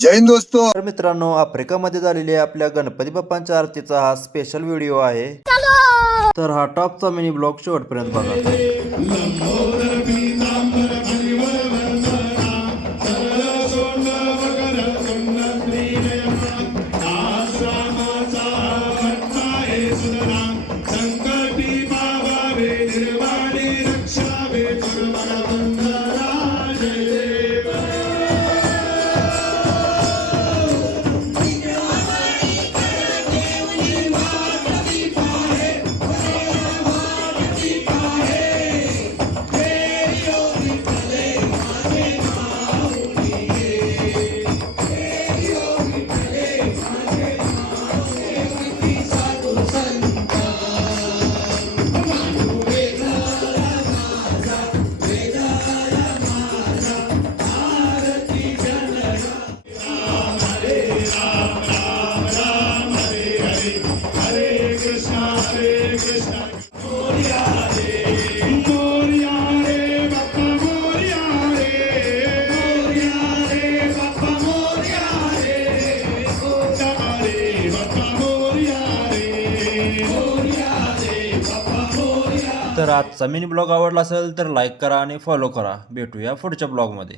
जय हिंद दोस्तों। तर मित्रांनो, आफ्रिकामध्ये झालेल्या आपल्या गणपती बाप्पांच्या आरतीचा हा स्पेशल व्हिडिओ आहे। तर हा टॉपचा मिनी ब्लॉग शेवटपर्यंत बघा। तर आजचा मिनी ब्लॉग आवडला असेल तर लाईक करा आणि फॉलो करा। भेटूया पुढच्या ब्लॉगमध्ये।